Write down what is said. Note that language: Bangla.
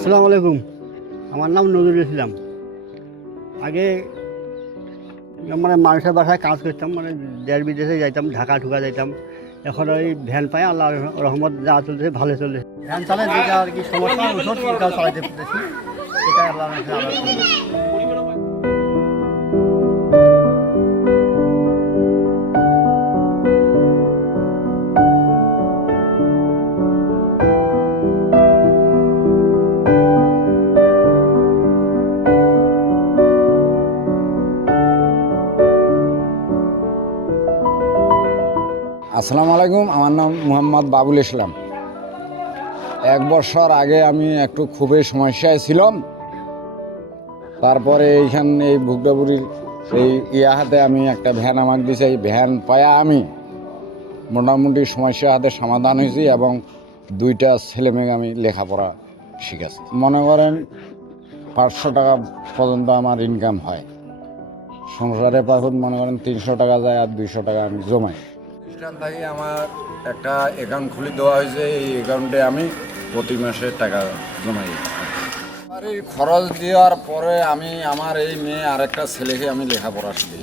আসসালামু আলাইকুম। আমার নাম নজরুল ইসলাম। আগে মানে মানুষের বাসায় কাজ করতাম, মানে দেশ বিদেশে যাইতাম, ঢাকা ঢুকা যাইতাম। এখন ওই ভ্যান পাই, আল্লাহ রহমত যা চলতেছে ভালো চলতেছে। ভ্যান চালাই যেটা আর কি সমস্যা ওষুধ ওটাও চালাইতে পেরেছি, এটাই আল্লাহ আসসালামু আলাইকুম। আমার নাম মোহাম্মদ বাবুল ইসলাম। 1 বছর আগে আমি একটু খুবই সমস্যায় ছিলাম। তারপরে এই ভুগডাবুরির হাতে আমি একটা ভ্যান আমাকে দিয়েছে। এই ভ্যান পায়া আমি মোটামুটি সমস্যা হাতে সমাধান হয়েছি এবং 2টা ছেলেমেয়ে আমি লেখাপড়া শিখেছি। মনে করেন 500 টাকা পর্যন্ত আমার ইনকাম হয় সংসারে। পাখন মনে করেন 300 টাকা যায় আর 200 টাকা আমি জমাই। প্রতিষ্ঠান থেকে আমার একটা অ্যাকাউন্ট খুলে দেওয়া হয়েছে। এই অ্যাকাউন্টে আমি প্রতি মাসে টাকা জমাই। আর এই খরচ দেওয়ার পরে আমি আমার এই মেয়ে আর একটা ছেলেকে আমি লেখাপড়া শিখি।